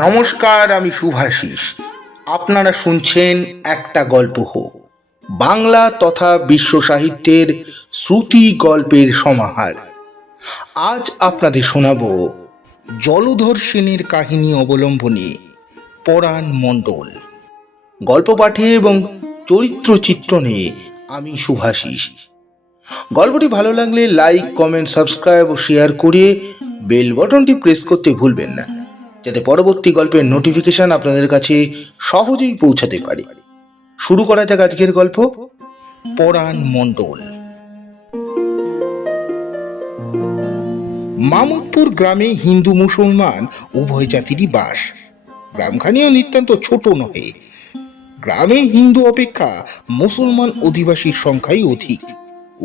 নমস্কার, আমি শুভাশিস। আপনারা শুনছেন একটা গল্প হোক, বাংলা তথা বিশ্ব সাহিত্যের শ্রুতি গল্পের সমাহার। আজ আপনাদের শোনাব জলধর সেনের কাহিনী অবলম্বনে পরাণ মণ্ডল। গল্প পাঠে এবং চরিত্র চিত্রণে আমি শুভাশিস। গল্পটি ভালো লাগলে লাইক, কমেন্ট, সাবস্ক্রাইব ও শেয়ার করে বেল বটনটি প্রেস করতে ভুলবেন না, যাতে পরবর্তী গল্পের নোটিফিকেশন আপনাদের কাছে সহজেই পৌঁছাতে পারে। শুরু করা যাক আজকের গল্প, পরাণ মণ্ডল। মামুদপুর গ্রামে হিন্দু মুসলমান উভয় জাতিরই বাস। গ্রামখানিও নিতান্ত ছোট নহে। গ্রামে হিন্দু অপেক্ষা মুসলমান অধিবাসীর সংখ্যাই অধিক।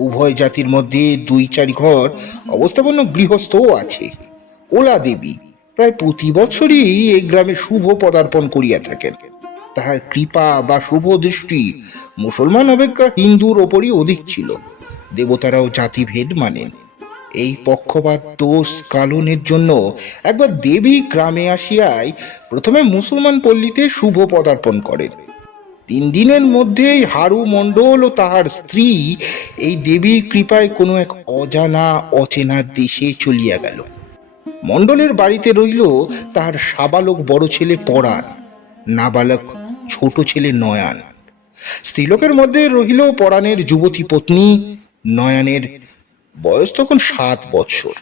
উভয় জাতির মধ্যে 2-4 ঘর অবস্থাপন্ন গৃহস্থও আছে। ওলা দেবী প্রায় প্রতি বছরই এই গ্রামে শুভ পদার্পণ করিয়া থাকেন। তাহার কৃপা বা শুভ দৃষ্টি মুসলমান অপেক্ষা হিন্দুর ওপরই অধিক ছিল। দেবতারাও জাতিভেদ মানেন। এই পক্ষপাত দোষ কালনের জন্য একবার দেবী গ্রামে আসিয়াই প্রথমে মুসলমান পল্লীতে শুভ পদার্পণ করেন। 3 দিনের মধ্যেই হারু মণ্ডল ও তাহার স্ত্রী এই দেবীর কৃপায় কোনো এক অজানা অচেনা দেশে চলিয়া গেল। মণ্ডলের বাড়িতে রইল তাহার সাবালক বড় ছেলে পরাণ, নাবালক ছোট ছেলে নয়ন। স্ত্রীলোকের মধ্যে রহিল পরাণের যুবতী পত্নী। নয়নের বয়স তখন 7 বৎসর।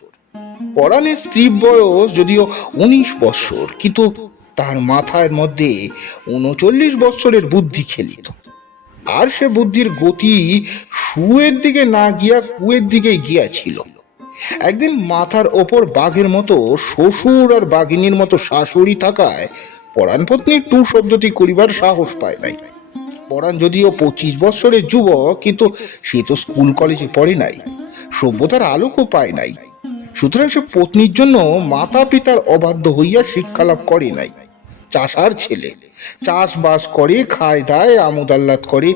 পরাণের স্ত্রীর বয়স যদিও 19 বৎসর, কিন্তু তার মাথার মধ্যে 39 বৎসরের বুদ্ধি খেলিত। আর সে বুদ্ধির গতি সুয়ের দিকে না গিয়া কুয়ের দিকে গিয়াছিল। একদিন মাথার ওপর বাঘের মতো শ্বশুর আর বাঘিনীর মতো শাশুড়ি থাকায় পরাণ পত্নী টু শব্দটি করিবার সাহস পায় নাই। পরাণ যদিও 25 বৎসরের যুবক, কিন্তু সে তো স্কুল কলেজে পড়ে নাই, সভ্যতার আলোকও পায় নাই। সুতরাং সে পত্নীর জন্য মাতা পিতার অবাধ্য হইয়া শিক্ষালাভ করে নাই। চাষার ছেলে, চাষবাস করে, খায় দায়, আমোদ আহ্লাদ করে।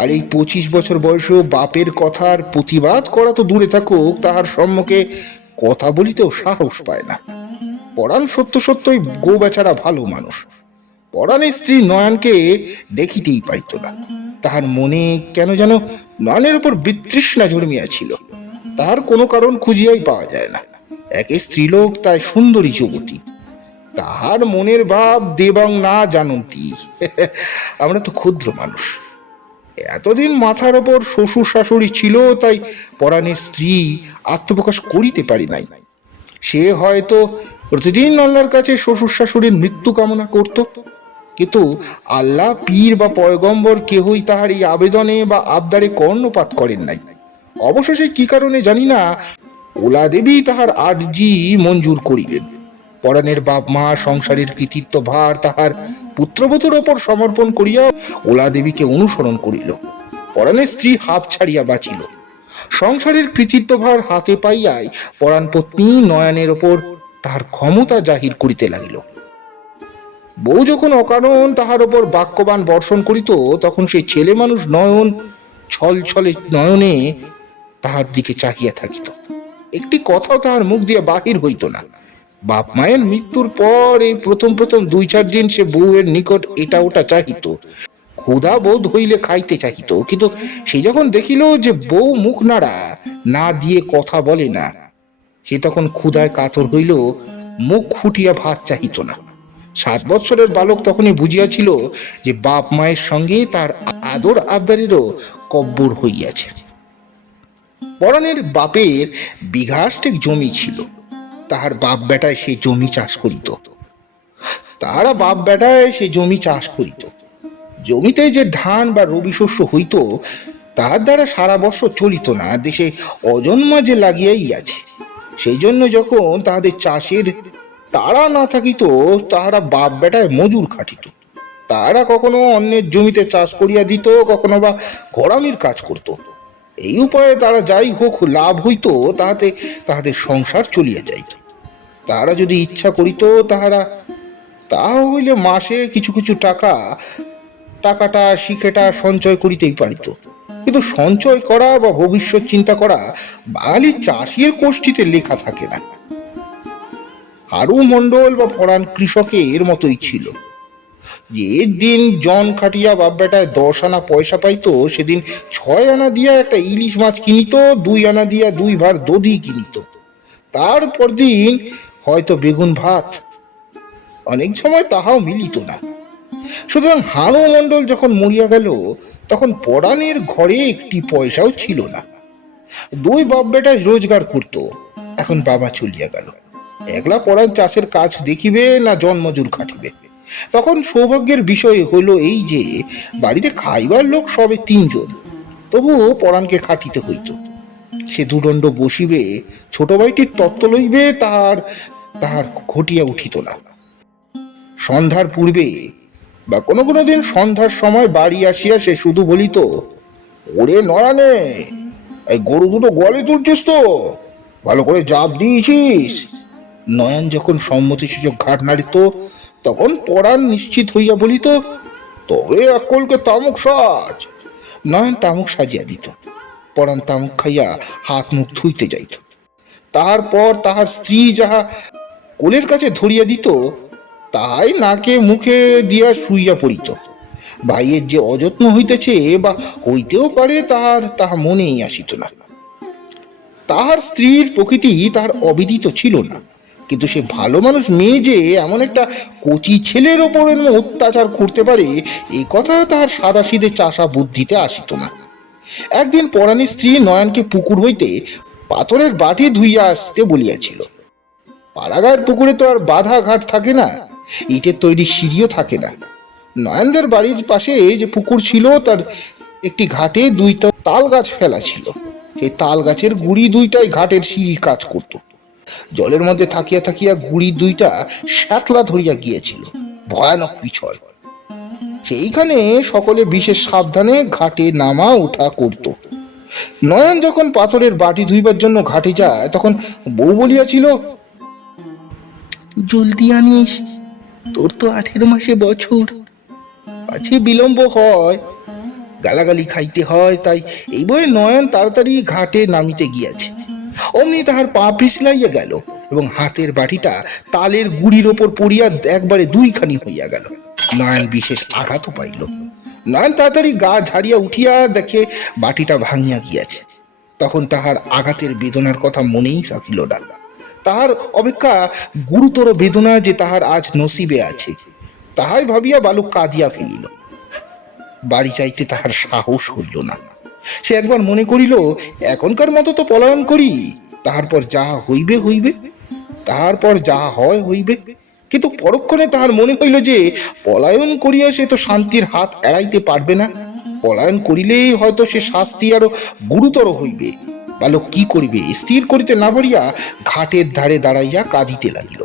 আর এই 25 বছর বয়সেও বাপের কথার প্রতিবাদ করা তো দূরে থাকুক, তাহার সম্মুখে কথা বলিতেও সাহস পায় না। পরাণ সত্যই গো বেচারা ভালো মানুষ। পরাণের স্ত্রী নয়নকে দেখিতেই পারিত না। তাহার মনে কেন যেন নয়নের উপর বিতৃষ্ণা জন্মিয়াছিল। তাহার কোনো কারণ খুঁজিয়াই পাওয়া যায় না। একে স্ত্রীলোক, তাই সুন্দরী যুবতী। তাহার মনের ভাব দেবাং না জানন্তি। আমরা তো ক্ষুদ্র মানুষ। এতদিন মাথার ওপর শ্বশুর শাশুড়ি ছিল, তাই পরাণের স্ত্রী আত্মপ্রকাশ করিতে পারি নাই। সে হয়তো প্রতিদিন আল্লাহর কাছে শ্বশুর শাশুড়ির মৃত্যু কামনা করত, কিন্তু আল্লাহ, পীর বা পয়গম্বর কেহই তাহার এই আবেদনে বা আবদারে কর্ণপাত করেন নাই। অবশেষে কি কারণে জানি না, ওলা দেবী তাহার আর্জি মঞ্জুর করিলেন। পরাণের বাপ মা সংসারের কৃতিত্ব ভার তাহার পুত্রবধূর ওপর সমর্পণ করিয়া ওলা দেবীকে অনুসরণ করিল। পরাণের স্ত্রী হাঁপ ছাড়িয়া বাঁচিল। সংসারের কৃতিত্ব ভার হাতে পাইয়াই পরাণ পত্নী নয়নের ওপর তাহার ক্ষমতা জাহির করিতে লাগিল। বউ যখন অকারণ তাহার ওপর বাক্যবান বর্ষণ করিত, তখন সেই ছেলে মানুষ নয়ন ছল ছলে নয়নে তাহার দিকে চাহিয়া থাকিত। একটি কথাও তাহার মুখ দিয়া বাহির হইত না। বাপ মায়ের মৃত্যুর পর এই প্রথম 2-4 দিন সে বউয়ের নিকট এটা ওটা চাহিত। ক্ষুধা বোধ হইলে খাইতে চাহিত, কিন্তু সে যখন দেখিল যে বউ মুখ নাড়া না দিয়ে কথা বলে না, সে তখন ক্ষুধায় কাতর হইল, মুখ ফুটিয়া ভাত চাহিত না। 7 বৎসরের বালক তখনই বুঝিয়াছিল যে বাপ মায়ের সঙ্গে তার আদর আবদারেরও কব্বর হইয়াছে। পরাণের বাপের বিঘাষ্টেক জমি ছিল। তাহার বাপ বেটায় সে জমি চাষ করিত। জমিতে যে ধান বা রবি শস্য হইত, তাহার দ্বারা সারা বছর চলিত না। দেশে অজন্মা যে লাগিয়াই আছে, সেই জন্য যখন তাহাদের চাষের তাড়া না থাকিত, তাহারা বাপ বেটায় মজুর খাটিত। তাহারা কখনো অন্যের জমিতে চাষ করিয়া দিত, কখনো বা গড়ামির কাজ করত। এই উপায়ে তারা যাই হোক লাভ হইত, তাহাতে তাহাদের সংসার চলিয়া যাইত। তাহারা যদি ইচ্ছা করিত, তাহা হইলে মাসে কিছু কিছু টাকাটা শিখেটা সঞ্চয় করিতেই পারিত। কিন্তু সঞ্চয় করা বা ভবিষ্যৎ চিন্তা করা বাঙালি চাষির কোষ্ঠীতে লেখা থাকে না। হারু মণ্ডল বা পরাণ কৃষকের মতোই ছিল। যে দিন জন খাটিয়া বাপ বেটায় 10 আনা পয়সা পাইতো, সেদিন 6 আনা দিয়া একটা ইলিশ মাছ কিনিত, 2 আনা দিয়া 2 ভার দধি কিনিত। তারপর দিন হয়তো বেগুন ভাত, অনেক সময় তাহাও মিলিত না। সুতরাং হারু মণ্ডল যখন মরিয়া গেল, তখন পরাণের ঘরে একটি পয়সাও ছিল না। 2 বাপ বেটায় রোজগার করত, এখন বাবা চলিয়া গেল। একলা পরাণ চাষের কাজ দেখিবে না জন্মজুর খাটিবে। তখন সৌভাগ্যের বিষয় হইল এই যে বাড়িতে খাইবার লোক সবে 3 জন, তবুও পরাণকে খাটিতে হইত। সে দুদণ্ড বসিবে, ছোট ভাইটির তত্ত্ব লইবে, তাহার তাহার ঘটিয়া উঠিত না। সন্ধ্যার পূর্বে বা কোনো কোনো দিন সন্ধ্যার সময় বাড়ি আসিয়া সে শুধু বলিত, ওরে নয়নে, এই গরু দুটো গলে তুলছিস তো, ভালো করে জাপ দিয়েছিস? নয়ন যখন সম্মতি সুযোগ ঘাট নাড়িত, তখন পরাণ নিশ্চিত হইয়া বলিত, তবে আকলকে তামুক সাজ। নয়ন তামুক সাজিয়া দিত। পরাণ তামুক খাইয়া হাত মুখ ধুইতে যাইত। তাহার পর তাহার স্ত্রী যাহা কোলের কাছে ধরিয়া দিত, তাহাই নাকে মুখে দিয়া শুইয়া পড়িত। ভাইয়ের যে অযত্ন হইতেছে বা হইতেও পারে, তাহা মনেই আসিত না। তাহার স্ত্রীর প্রকৃতি তাহার অবিদিত ছিল না, কিন্তু সে ভালো মানুষ মেয়ে যে এমন একটা কচি ছেলের ওপর অত্যাচার করতে পারে, এই কথা তাহার সাদাসিধে চাষা বুদ্ধিতে আসিত না। একদিন পরাণের স্ত্রী নয়নকে পুকুর হইতে পাথরের বাটি ধুইয়া আসতে বলিয়াছিল। পাড়াগাঁয়ের পুকুরে তো আর বাধা ঘাট থাকে না, ইটের তৈরি সিঁড়িও থাকে না। নয়নদের বাড়ির পাশে যে পুকুর ছিল, তার একটি ঘাটে 2টা তাল গাছ ফেলা ছিল। এই তাল গাছের গুড়ি 2টাই ঘাটের সিঁড়ির কাজ করত। জলের মধ্যে থাকিয়া থাকিয়া গুড়ি 2টা শ্যাতলা ধরিয়া গিয়েছিল, ভয়ানক পিছল। সেইখানে সকলে বিশেষ সাবধানে ঘাটে নামা ওঠা করত। নয়ন যখন পাথরের বাটি ধুইবার জন্য ঘাটে যায়, তখন বউ বলিয়াছিল, জলদি আনিস, তোর তো 18 মাসে বছর, আছে বিলম্ব হয়, গালাগালি খাইতে হয়। তাই এই বয়ে নয়ন তাড়াতাড়ি ঘাটে নামিতে গিয়াছে। অমনি তাহার পা পিছলাইয়া গেল এবং হাতের বাটিটা তালের গুড়ির ওপর পড়িয়া একবারে 2খানি হইয়া গেল। নয়ন বিশেষ আঘাতও পাইল। নয়ন তাড়াতাড়ি গা ঝাড়িয়া উঠিয়া দেখে বাটিটা ভাঙিয়া গিয়াছে। তখন তাহার আঘাতের বেদনার কথা মনেই রাখিল না। তাহার অপেক্ষা গুরুতর বেদনা যে তাহার আজ নসিবে আছে, তাহাই ভাবিয়া বালক কাঁদিয়া ফেলিল। বাড়ি চাইতে তাহার সাহস হইল না। সে একবার মনে করিল, এখনকার মতো তো পলায়ন করি, তাহার পর যাহা হইবে হইবে, তাহার পর যাহা হয় হইবে। কিন্তু পরক্ষণে তাহার মনে হইল যে পলায়ন করিয়া সে তো শান্তির হাত এড়াইতে পারবে না। পলায়ন করিলেই হয়তো সে শাস্তি আরো গুরুতর হইবে। বালক কি করিবে স্থির করিতে না পারিয়া ঘাটের ধারে দাঁড়াইয়া কাঁদিতে লাগিল।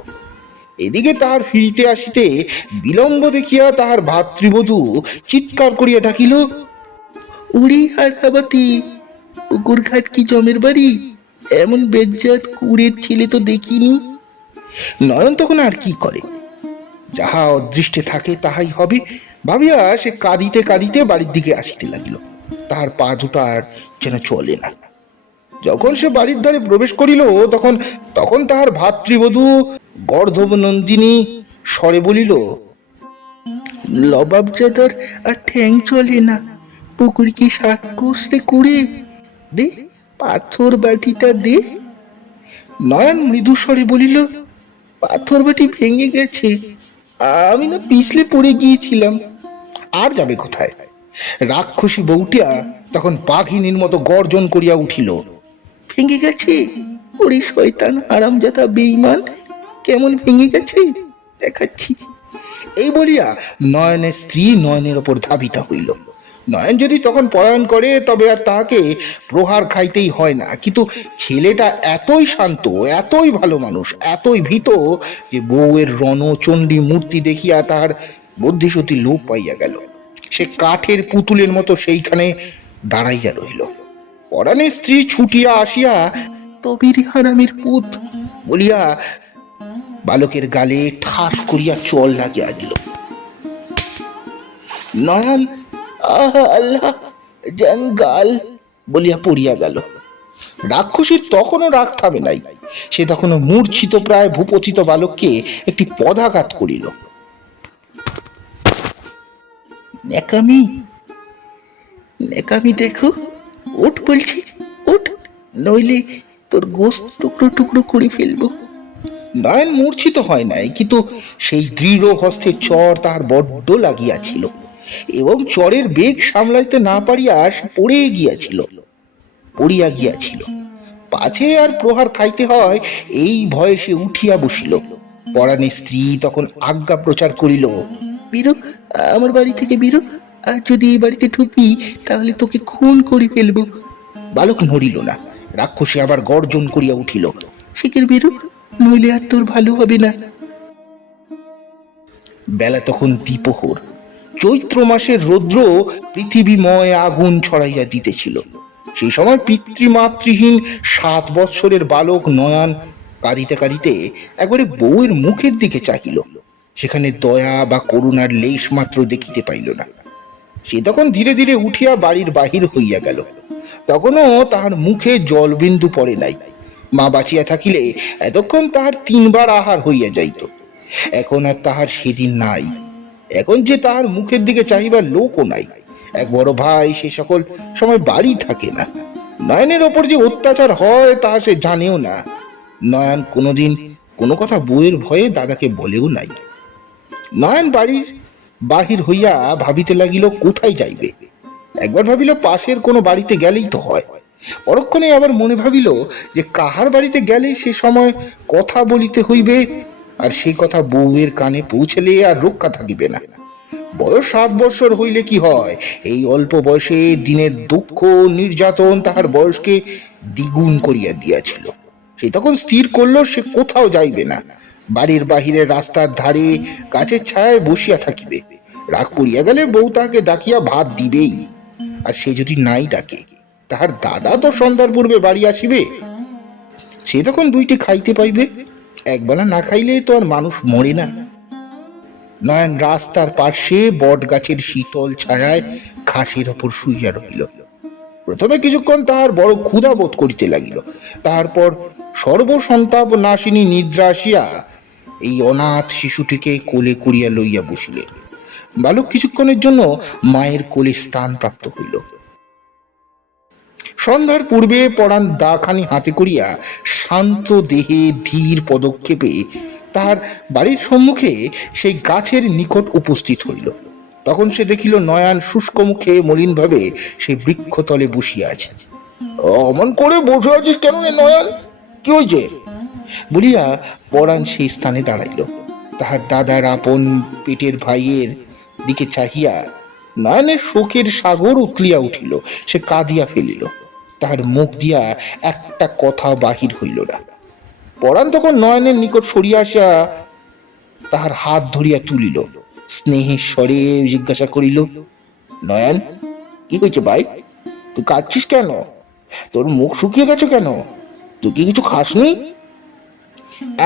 এদিকে তাহার ফিরিতে আসিতে বিলম্ব দেখিয়া তাহার ভাতৃবধূ চিৎকার করিয়া ডাকিল, উড়ি হারাবাতি, পুকুর ঘাট কি জমের বাড়ি? এমন বেজ্জাত কুড়ের ছেলে তো দেখিনি। নয়ন তখন আর কি করে, যাহা অদৃষ্টে থাকে তাহাই হবে ভাবিয়া সে কাঁদিতে কাঁদিতে বাড়ির দিকে আসিতে লাগিল। তাহার পা দুটা আর যেন চলে না। যখন সে বাড়ির ধারে প্রবেশ করিল, তখন তাহার ভাতৃবধূ গর্ধবনন্দিনী স্বরে বলিল, লবাবজাদার আর ঠ্যাং চলে না, পুকুর কি 7 কোষে কুড়ে, দে পাথর বাটিটা দে। নয়ন মৃদু স্বরে বলিল, পাথর বাটি ভেঙে গেছে, আমি না পিছলে পড়ে গিয়েছিলাম। আর যাবে কোথায়? রাক্ষসী বউটিয়া তখন বাঘিনীর মতো গর্জন করিয়া উঠিল, ভেঙে গেছে? ওরে শয়তান হারামজাদা বেঈমান, কেমন ভেঙে গেছে দেখাচ্ছি। এই বলিয়া নয়নের স্ত্রী নয়নের ওপর ধাবিতা হইল। নয়ন যদি তখন পলায়ন করে, তবে আর তাহাকে প্রহার খাইতেই হয় না। কিন্তু ছেলেটা এতই শান্ত, এতই ভালো মানুষ, এতই ভীত যে বউয়ের রণচণ্ডী মূর্তি দেখিয়া তাহার বুদ্ধিসতী লোপ পাইয়া গেল। সে কাঠের পুতুলের মতো সেইখানে দাঁড়াইয়া রহিল। পরাণের স্ত্রী ছুটিয়া আসিয়া, তবির হারামের পুত বলিয়া বালকের গালে ঠাস করিয়া চল লাগিয়া দিল। নয়ন আহা আল্লাহ জঙ্গাল বলিয়া পড়িয়া গেল। রাক্ষসীর তখনও রাগ থামে নাই। সে তখনও মূর্ছিত প্রায় ভূপতিত বালককে একটি পদাঘাত করিল। ন্যাকামি ন্যাকামি দেখো, ওঠ বলছি, ওঠ, নইলে তোর গোস্ত টুকরো টুকরো করে ফেলবো। নয়ন মূর্ছিত হয় নাই, কিন্তু সেই দৃঢ় হস্তের চর তাহার বড্ড লাগিয়াছিল এবং চরের বেগ সামলাইতে না পারিয়া সে পড়িয়া গিয়াছিল। পাছে আর প্রহার খাইতে হয় এই ভয়ে সে উঠিয়া বসিল। পরাণের স্ত্রী তখন আজ্ঞা প্রচার করিল, বেরো, আমার বাড়ি থেকে বেরো, আর যদি এই বাড়িতে ঢুকবি তাহলে তোকে খুন করে ফেলবো। বালক নড়িল না। রাক্ষসী আবার গর্জন করিয়া উঠিল, শিগগির বেরো, নইলে আর তোর ভালো হবে না। বেলা তখন দ্বিপ্রহর। চৈত্র মাসের রৌদ্র পৃথিবীময় আগুন ছড়াইয়া দিতেছিল। সেই সময় পিতৃমাতৃহীন 7 বৎসরের বালক নয়ন কাঁদিতে কাঁদিতে একবারে বউয়ের মুখের দিকে চাহিল। সেখানে দয়া বা করুণার লেশ মাত্র দেখিতে পাইল না। সে তখন ধীরে ধীরে উঠিয়া বাড়ির বাহির হইয়া গেল। তখনও তাহার মুখে জলবিন্দু পড়ে নাই। মা বাঁচিয়া থাকিলে এতক্ষণ তাহার 3 বার আহার হইয়া যাইত। এখন আর তাহার সেদিন নাই। এখন যে তাহার মুখের দিকে চাহিবার লোকও নাই। এক বড় ভাই সে সকল সময় বাড়ি থাকে না। নয়নের ওপর যে অত্যাচার হয় তা সে জানেও না। নয়ন কোনোদিন কোনো কথা বউয়ের ভয়ে দাদাকে বলেও নাই। নয়ন বাড়ির বাহির হইয়া ভাবিতে লাগিল কোথায় যাইবে। একবার ভাবিল পাশের কোনো বাড়িতে গেলেই তো হয়। পরক্ষণে আবার মনে ভাবিল যে কাহার বাড়িতে গেলে সে সময় কথা বলিতে হইবে, আর সেই কথা বউয়ের কানে পৌঁছলে আর রক্ষা থাকিবে না। বয়স 7 বৎসর হইলে কি হয়, এই অল্প বয়সে দিনের দুঃখ নির্যাতন তাহার বয়সকে দ্বিগুণ করিয়া দিয়াছিল। সে তখন স্থির করল সে কোথাও যাইবে না, বাড়ির বাহিরে রাস্তার ধারে গাছের ছায়ায় বসিয়া থাকিবে। রাগ পড়িয়া গেলে বউ তাহাকে ডাকিয়া ভাত দিবেই, আর সে যদি নাই ডাকে তাহার দাদা তো সন্ধ্যার পূর্বে বাড়ি আসিবে। সে তখন 2টি খাইতে পাইবে। একবেলা না খাইলে তো আর মানুষ মরে না। নয়ন রাস্তার পাশে বট গাছের শীতল ছায়ায় ঘাসের ওপর শুইয়া রহিল। প্রথমে কিছুক্ষণ তাহার বড় ক্ষুধা বোধ করিতে লাগিল। তারপর সর্বসন্তাপ নাশিনী নিদ্রা আসিয়া এই অনাথ শিশুটিকে কোলে করিয়া লইয়া বসিলেন। বালক কিছুক্ষণের জন্য মায়ের কোলে স্থান প্রাপ্ত হইল। সন্ধ্যার পূর্বে পরাণ দাখানি হাতে করিয়া শান্ত দেহে ধীর পদক্ষেপে তাহার বাড়ির সম্মুখে সেই গাছের নিকট উপস্থিত হইল। তখন সে দেখিল নয়ন শুষ্ক মুখে মলিনভাবে সেই বৃক্ষতলে বসিয়া আছে। অমন করে বসে আছিস কেন রে নয়ন, কি হয়েছে? বলিয়া পরাণ সেই স্থানে দাঁড়াইল। তাহার দাদার আপন পেটের ভাইয়ের দিকে চাহিয়া নয়নের শোকের সাগর উতলিয়া উঠিল। সে কাঁদিয়া ফেলিল। তাহার মুখ দিয়া একটা কথা বাহির হইল না। পরাণ তখন নয়নের নিকট সরিয়া আসিয়া তাহার হাত ধরিয়া তুলিল। স্নেহের স্বরে জিজ্ঞাসা করিল, নয়ন, কি হয়েছে ভাই? তুই কাঁদছিস কেন? তোর মুখ শুকিয়ে গেছে কেন? তুই কি কিছু খাসনি?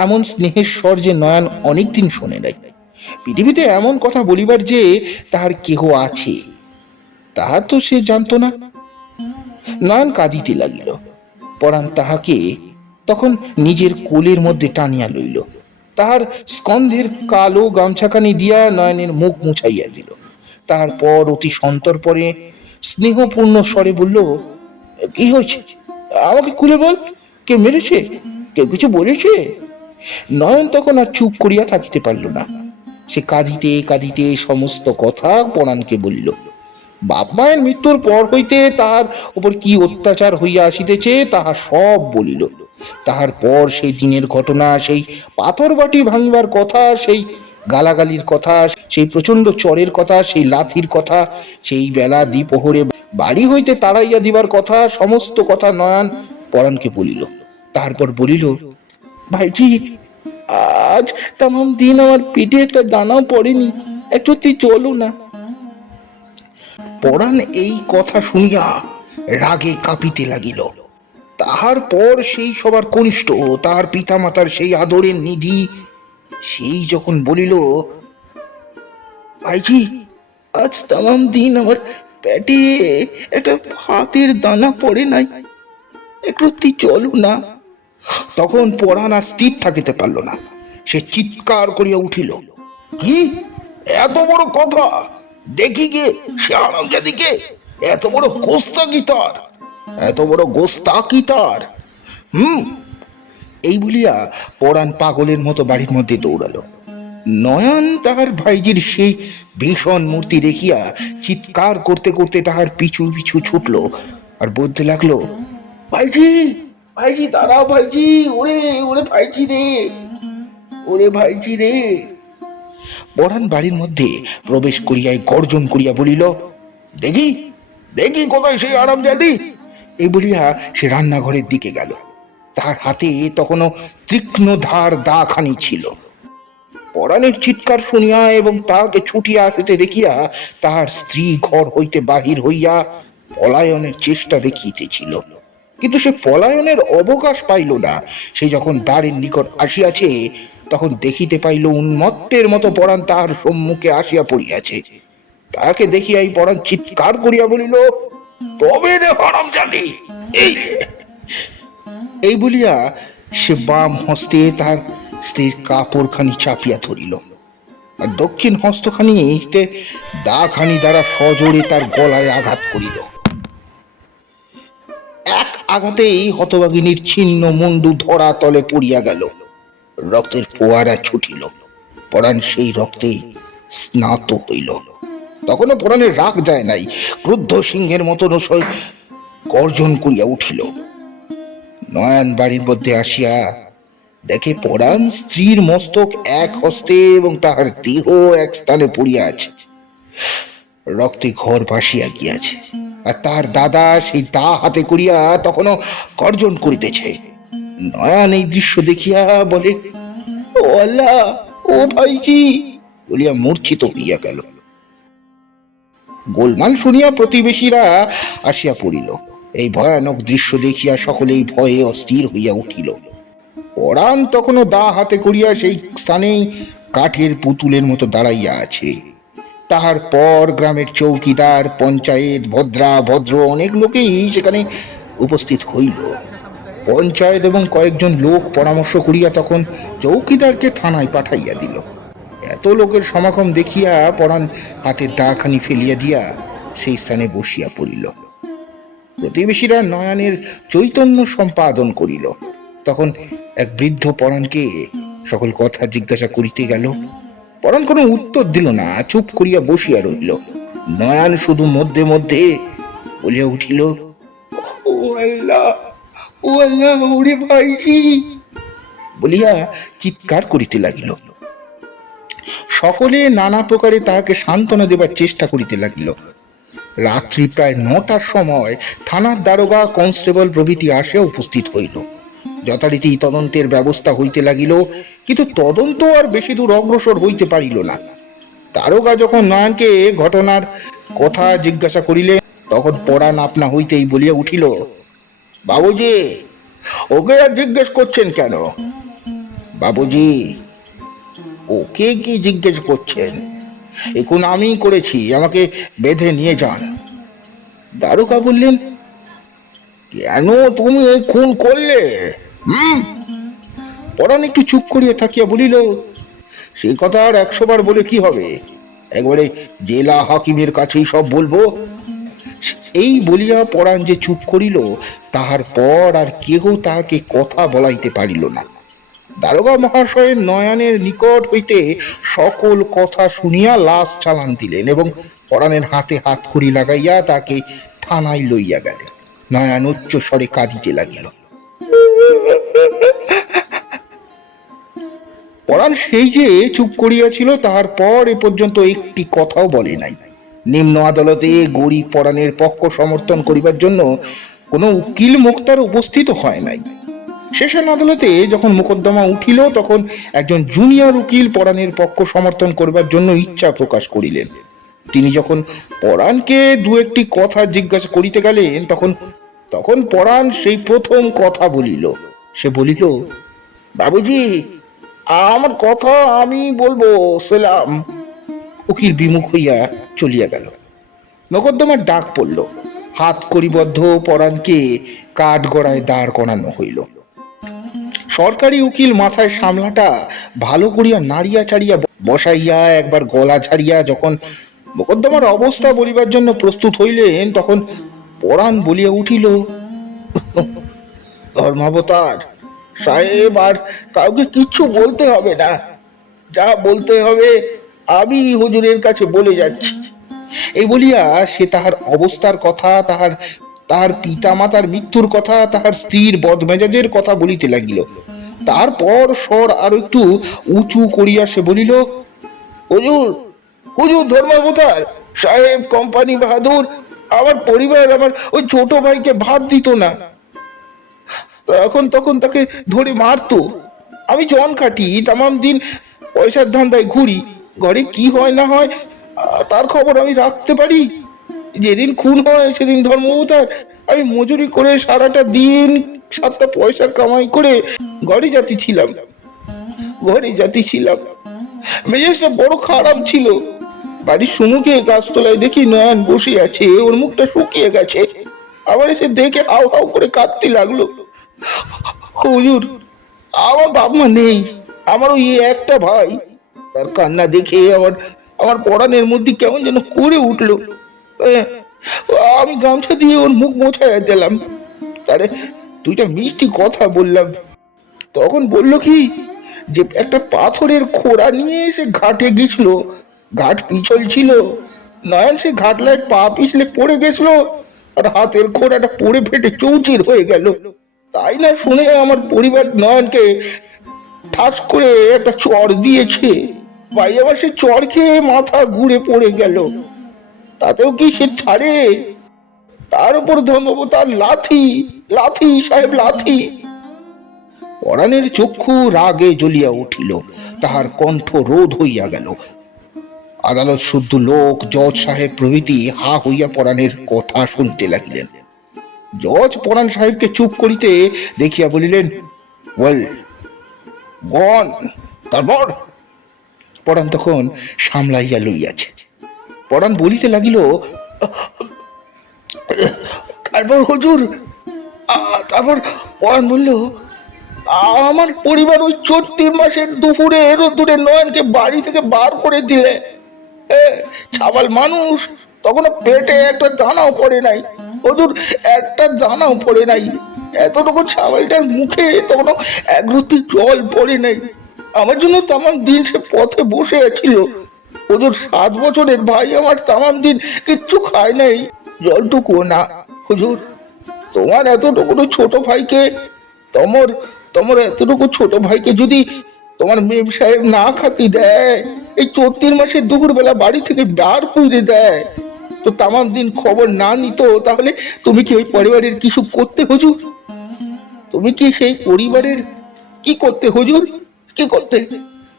এমন স্নেহের স্বর যে নয়ন অনেকদিন শোনে নাই। পৃথিবীতে এমন কথা বলিবার যে তাহার কেহ আছে তাহা তো সে জানত না। নয়ন কাঁদিতে লাগিল। পরাণ তাহাকে তখন নিজের কোলের মধ্যে টানিয়া লইল। তাহার স্কন্ধের কালো গামছাখানি দিয়া নয়নের মুখ মুছাইয়া দিল। তারপর অতি সন্তর্পণে স্নেহপূর্ণ স্বরে বলল, কি হয়েছে? আমাকে খুলে বল, কে মেরেছে? কেউ কিছু বলেছে? নয়ন তখন আর চুপ করিয়া থাকিতে পারল না। সে কাঁদিতে কাঁদিতে সমস্ত কথা পরাণকে বলিল। বাপ মায়ের মৃত্যুর পর হইতে তাহার উপর কি অত্যাচার হইয়া আসিতেছে তাহা সব বলিল। তাহার পর সেই দিনের ঘটনা, সেই পাথর বাটি ভাঙিবার কথা, সেই গালাগালির কথা, সেই প্রচন্ড চরের কথা, সেই লাথির কথা, সেই বেলা দ্বিপ্রহরে বাড়ি হইতে তাড়াইয়া দিবার কথা, সমস্ত কথা নয়ন পরাণকে বলিল। তারপর বলিল, ভাইজি, আজ তামাম দিন আমার পেটে একটা দানাও পড়েনি, একটু চলো না। পরাণ এই কথা শুনিয়া রাগে কাঁপিতে লাগিল। তাহার পর সেই সবার কনিষ্ঠ, তাহার পিতা মাতার সেই আদরের নিধি, সেই যখন বলিল, ভাইজি, আজ তামাম দিন আমার পেটে একটা ভাতের দানা পড়ে নাই, একটু চলো না। তখন পরাণ আর স্থির থাকিতে পারল না, সে চিৎকার করিয়া উঠিল, কি এত বড় কথা! দেখি গে সে আরামজাদিকে, এত বড় গোস্তাকি তার, এত বড় গোস্তাকি তার। এই বলিয়া পরাণ পাগলের মতো বাড়ির মধ্যে দৌড়ালো। নয়ন তাহার ভাইজির সেই ভীষণ মূর্তি দেখিয়া চিৎকার করতে করতে তাহার পিছু পিছু ছুটলো আর বলতে লাগলো, ভাইজি, ভাইজি দাঁড়াও ভাইজি, ওরে ওরে ভাইজি রে, ওরে ভাইজি রে। পরাণ বাড়ির মধ্যে প্রবেশ করিয়াই গর্জন করিয়া বলিল, দেখি দেখি কোথায় সেই আরামজাদি। এই বলিয়া সে রান্নাঘরের দিকে গেল। তার হাতে তখনও তীক্ষ্ণ ধার দাখানি ছিল। পরাণের চিৎকার শুনিয়া এবং তাহাকে ছুটিয়া আসিতে দেখিয়া তাহার স্ত্রী ঘর হইতে বাহির হইয়া পলায়নের চেষ্টা দেখিতেছিল, কিন্তু সে পলায়নের অবকাশ পাইল না। সে যখন দ্বারের নিকট আসিয়াছে তখন দেখিতে পাইল উন্মত্তের মতো পরাণ তাহার সম্মুখে আসিয়া পড়িয়াছে। তাহাকে দেখিয়াই পরাণ চিৎকার করিয়া বলিল, তবে রে হারামজাদি, এই এই বলিয়া সে বাম হস্তে তার স্ত্রীর কাপড়খানি চাপিয়া ধরিল আর দক্ষিণ হস্তখানিতে দাখানি দ্বারা সজোরে তার গলায় আঘাত করিল। এক আঘাতেই হতভাগিনীর ছিন্ন মুন্ডু ধরা তলে পড়িয়া গেল। রক্তের ফোয়ারা ছুটিল। পরাণ সেই রক্তে স্নাত হইল। তখনও পরাণের রাগ যায় নাই। ক্রুদ্ধ সিংহের মতন গর্জন করিয়া উঠিল। নয়ন বাড়ির মধ্যে আসিয়া দেখে পরাণ স্ত্রীর মস্তক এক হস্তে এবং তাহার দেহ এক স্থানে পড়িয়া আছে, রক্তে ঘর ভাসিয়া গিয়াছে, আর তার দাদা সেই দা হাতে করিয়া তখনও গর্জন করিতেছে। নয়ন এই দৃশ্য দেখিয়া বলে, ও আল্লাহ, ও ভাইজি, বলিয়া মূর্ছিত হইয়া গেল। গোলমাল শুনিয়া প্রতিবেশীরা আসিয়া পড়িল। এই ভয়ানক দৃশ্য দেখিয়া সকলেই ভয়ে অস্থির হইয়া উঠিল। পরাণ তখনও দা হাতে করিয়া সেই স্থানেই কাঠের পুতুলের মতো দাঁড়াইয়া আছে। তাহার পর গ্রামের চৌকিদার, পঞ্চায়েত, ভদ্র অনেক লোকেই সেখানে উপস্থিত হইল। পঞ্চায়েত এবং কয়েকজন লোক পরামর্শ করিয়া তখন চৌকিদারকে থানায় পাঠাইয়া দিল। এত লোকের সমাগম দেখিয়া পরাণ হাতের দাখানি ফেলিয়া দিয়া সেই স্থানে বসিয়া পড়িল। প্রতিবেশীরা নয়নের চৈতন্য সম্পাদন করিল। তখন এক বৃদ্ধ পরাণকে সকল কথা জিজ্ঞাসা করিতে গেল। পরাণ কোনো উত্তর দিল না, চুপ করিয়া বসিয়া রহিল। নয়ন শুধু মধ্যে মধ্যে বলিয়া উঠিল, ও আল্লাহ, ও আল্লাহ, ওরে ভাইজি, বলিয়া চিৎকার করিতে লাগিল। সকলে নানা প্রকারে তাহাকে সান্ত্বনা দেবার চেষ্টা করিতে লাগিল। রাত্রি প্রায় 9টার সময় থানার দারোগা, কনস্টেবল প্রভৃতি আসিয়া উপস্থিত হইল। যথারীতি তদন্তের ব্যবস্থা হইতে লাগিল, কিন্তু তদন্ত আর বেশি দূর অগ্রসর হইতে পারিল না। দারোগা যখন নয়নকে ঘটনার কথা জিজ্ঞাসা করিলেন তখন পরাণ আপনা হইতেই বলিয়া উঠিল, বাবুজি, ওকে আর জিজ্ঞেস করছেন কেন? বাবুজি, ওকে কি জিজ্ঞেস করছেন? এখন আমি করেছি, আমাকে বেঁধে নিয়ে যান। দারোগা বললেন, কেন তুমি এই খুন করলে? পরাণ একটু চুপ করিয়া থাকিয়া বলিল, সেই কথা আর 100 বার বলে কি হবে? একবারে জেলা হাকিমের কাছেই সব বলবো। এই বলিয়া পরাণ যে চুপ করিল, তাহার পর আর কেহ তাহাকে কথা বলাইতে পারিল না। দারোগা মহাশয়ের নয়নের নিকট হইতে সকল কথা শুনিয়া লাশ চালান দিলেন এবং পরাণের হাতে হাত কড়ি লাগাইয়া তাকে থানায় লইয়া গেলেন। নয়ন উচ্চ স্বরে কাঁদিতে লাগিল। পরাণ সেই যে চুপ করিয়াছিল, তাহার পর এ পর্যন্ত একটি কথাও বলে নাই। নিম্ন আদালতে গরিব পরাণের পক্ষ সমর্থন করিবার জন্য কোনো উকিল মুক্তার উপস্থিত হয় নাই। সেশন আদালতে যখন মোকদ্দমা উঠিল তখন একজন জুনিয়র উকিল পরাণের পক্ষ সমর্থন করবার জন্য ইচ্ছা প্রকাশ করিলেন। তিনি যখন পরাণকে 2-1টি কথা জিজ্ঞাসা করিতে গেলেন তখন পরাণ সেই প্রথম কথা বলিল। সে বলিল, বাবুজি, আমার কথা আমি বলবো, সেলাম। উকিল বিমুখ হইয়া চলিয়া গেল। মোকদ্দমার ডাক পড়ল। হাত করিবদ্ধ পরাণকে কাঠগড়ায় দাঁড় করানো হইল। সরকারি উকিল মাথায় সামলাটা ভালো করিয়া নাড়িয়া চাড়িয়া বসাইয়া একবার গলা ছাড়িয়া যখন মোকদ্দমার অবস্থা বলিবার জন্য প্রস্তুত হইলেন, তখন পরাণ বলিয়া উঠিল, ধর্মাবতার সাহেব, আর কাউকে কিচ্ছু বলতে হবে না। যা বলতে হবে আমি হুজুরের কাছে বলে যাচ্ছি। এই বলিয়া সে তাহার অবস্থার কথা, তাহার পিতা মাতার মৃত্যুর কথা, তাহার স্ত্রীর বদমেজাজের কথা বলিতে লাগিল। তারপর স্বর আরো একটু উঁচু করিয়া সে বলিল, হুজুর, হুজুর ধর্মাবতার সাহেব, কোম্পানি বাহাদুর, আমার পরিবার আমার ওই ছোট ভাইকে ভাত দিত না, তখন তাকে ধরে মারতো। আমি জন কাটি, তামাম দিন পয়সার ধান্দায় ঘুরি, ঘরে কি হয় না হয় তার খবর আমি রাখতে পারি। যেদিন খুন হয় সেদিন ধর্মাবতার আমি মজুরি করে সারাটা দিন 7টা পয়সা কামাই করে ঘরে ছিলাম। মেজাজটা বড় খারাপ ছিল। বাড়ির সম্মুখে গাছতলায় দেখি নয়ন বসে আছে, ওর মুখটা শুকিয়ে গেছে। আবার এসে দেখে হাউ হাউ করে কাঁদতে লাগলো। হুজুর, আমার বাপ মা নেই, আমার ওই একটা ভাই। তার কান্না দেখে আমার পরাণের মধ্যে কেমন যেন করে উঠলো। আমি গামছা দিয়ে ওর মুখ মোছাইয়া দিলাম, তারে 2টা মিষ্টি কথা বললাম। তখন বলল কি যে একটা পাথরের খোড়া নিয়ে সে ঘাটে গেছিল, ঘাট পিছল ছিল। নয়ন সে ঘাটলায় পা পিছলে পড়ে গেছিল, আর হাতের খোড়াটা পড়ে ফেটে চৌচির হয়ে গেল। তাই না শুনে আমার পরিবার নয়নকে ঠাস করে একটা চড় দিয়েছে। ভাই আমার সে চড় খেয়ে মাথা ঘুরে পড়ে গেল। তাতেও কি সে ছাড়ে? তার উপর ধর্মবতার লাথি সাহেব, লাথি। পরাণের চক্ষু রাগে জ্বলিয়া উঠিল, তাহার কণ্ঠ রোধ হইয়া গেল। আদালত শুদ্ধ লোক, জজ সাহেব প্রভৃতি হা হইয়া পরাণের কথা শুনতে লাগিলেন। জজ পরাণ সাহেবকে চুপ করিতে দেখিয়া বলিলেন, ওয়েল গন, তারপর? পরাণ তখন সামলাইয়া লইয়াছে। পরাণ বলিতে লাগিল, তারপর হুজুর, তারপর পরাণ বলল, আমার পরিবার ওই 34 মাসের দুপুরে রোদ্দুরে নয়নকে বাড়ি থেকে বার করে দিলে। ছাবাল মানুষ, তখনও পেটে একটা দানাও পড়ে নাই হুজুর, একটা দানাও পড়ে নাই। এতটুকু ছাবালটার মুখে তখনও এক রত্তি জল পড়ে নাই। আমার জন্য তামাম দিন সে পথে বসে ছিল হুজুর। 7 বছরের ভাই আমার তামাম দিন কিচ্ছু খায় নাই, জলটুকুও না হুজুর। তোমার এতটুকু ছোট ভাইকে, তোমার এতটুকু ছোট ভাইকে যদি তোমার মেম সাহেব না খাতি দেয়, এই 34 মাসের দুপুরবেলা বাড়ি থেকে বার করে দেয়, তো তামাম দিন খবর না নিত, তাহলে তুমি কি ওই পরিবারের কিছু করতে হুজুর? তুমি কি সেই পরিবারের কি করতে হুজুর? কি করতে?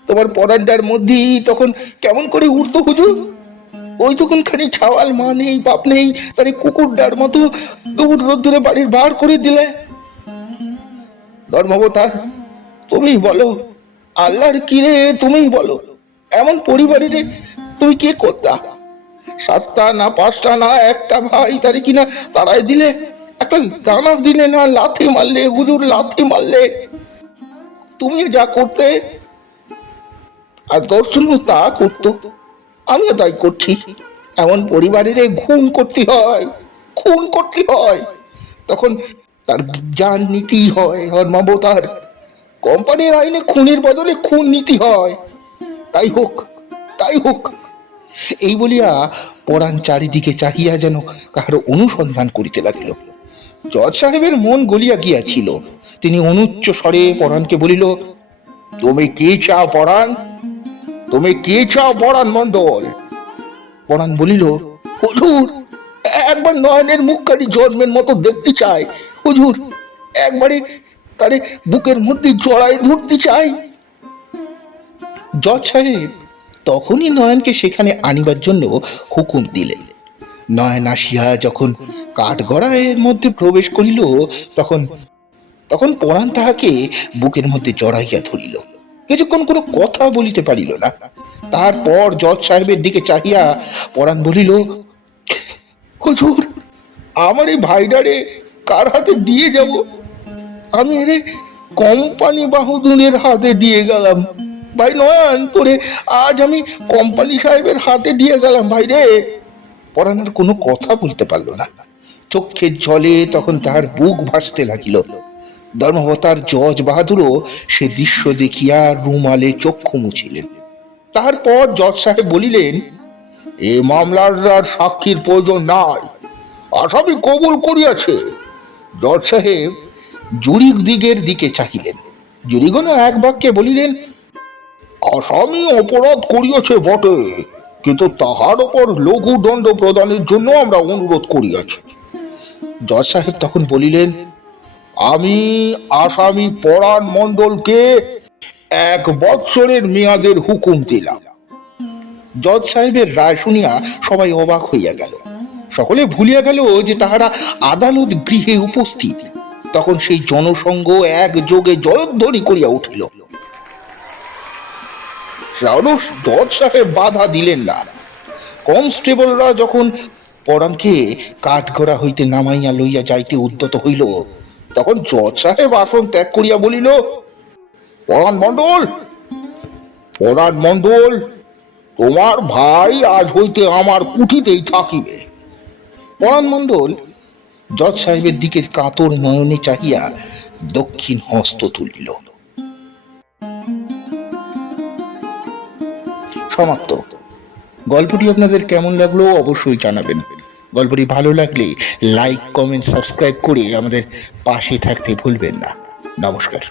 তোমার পরান্ডার মধ্যেই তখন কেমন করে উঠতো হুজুর? ওই তখন খানি ছাওয়াল মা নেই, বাপ নেই, তার কুকুরটার মতো দুপুর রোদ্দুরে বাড়ির বার করে দিলে। ধর্মাবতার তুমি বলো, আল্লাহর কিরে তুমিই বলো, এমন পরিবারের তুমি কি করতা? 7টা না 5টা না একটা ভাই, তারে কিনা তারাই দিলে, একটা দানা দিলে না, লাথি মারলে হুজুর, লাথি মারলে। তুমি যা করতে আর দর্শন তা করতো, আমিও তাই করছি। এমন পরিবারের খুন করতে হয়, তখন তার জান নীতি হয়। ধর্মাবতার কোম্পানির আইনে খুনের বদলে খুন নীতি হয়। তাই হোক। এই বলিয়া পরাণ চারিদিকে চাহিয়া যেন কাহারও অনুসন্ধান করিতে লাগিল। জজ সাহেবের মন গলিয়া গিয়াছিল। তিনি অনুচ্চ স্বরে পরাণকে বলিল, তুমি কে চাও পরাণ? তুমি কে চাও পরাণ মণ্ডল? পরাণ বলিল, হুজুর, একবার নয়নের মুখখানি জন্মের মতো দেখতে চাই হুজুর, একবারে তারে বুকের মধ্যে জড়ায় ধরতে চাই। জজ সাহেব তখনই নয়নকে সেখানে আনিবার জন্য হুকুম দিলেন। নয়ন আসিয়া যখন কাঠগড়ায়ের মধ্যে প্রবেশ করিল, তখন পরাণ তাহাকে বুকের মধ্যে জড়াইয়া ধরিল। কিছুক্ষণ কোনো কথা বলিতে পারিল না। তারপর জজ সাহেবের দিকে চাহিয়া পরাণ বলিল, হুজুর, আমার এই ভাইডারে কার হাতে দিয়ে যাব? আমি এরে কোম্পানি বাহাদুরের হাতে দিয়ে গেলাম। ভাই নয়ন, তোরে আজ আমি কোম্পানি সাহেবের হাতে দিয়ে গেলাম ভাই রে। পরাণ আর কোনো কথা বলতে পারল না। চোখের জলে তখন তাহার বুক ভাসতে লাগিল। ধর্মাবতার জজ বাহাদুরও সে দৃশ্য দেখিয়া রুমালে চক্ষু মুছিলেন। তারপর জজ সাহেব বলিলেন, এ মামলার আর সাক্ষীর প্রয়োজন নাই, আসামি কবুল করিয়াছে। জজ সাহেব জুরিক দিগের দিকে চাহিলেন। জুরিগণ এক বাক্যে বলিলেন, আসামি অপরাধ করিয়াছে বটে, কিন্তু তাহার উপর লঘু দণ্ড প্রদানের জন্য আমরা অনুরোধ করিয়াছি। জজ সাহেব তখন বলিলেন, আমি আসামি পরাণ মণ্ডলকে 1 বৎসরের মেয়াদের হুকুম দিলাম। জজ সাহেবের রায় শুনিয়া সবাই অবাক হইয়া গেল। সকলে ভুলিয়া গেল যে তাহারা আদালত গৃহে উপস্থিত। তখন সেই জনসংঘ একযোগে জয়ধ্বনি করিয়া উঠিল। জজ সাহেব বাধা দিলেন না। কনস্টেবলরা যখন পরাণকে কাঠগড়া হইতে নামাইয়া লইয়া যাইতে উদ্যত হইল, তখন জজ সাহেব আসন ত্যাগ করিয়া বলিল, পরাণ মণ্ডল, তোমার ভাই আজ হইতে আমার কুঠিতেই থাকিবে। পরাণ মণ্ডল জজ সাহেবের দিকে কাতর নয়নে চাহিয়া দক্ষিণ হস্ত তুলিল। সমাপ্ত। গল্পটি আপনাদের কেমন লাগলো অবশ্যই জানাবেন। গল্পটি ভালো লাগলে লাইক, কমেন্ট, সাবস্ক্রাইব করে আমাদের পাশে থাকতে ভুলবেন না। নমস্কার।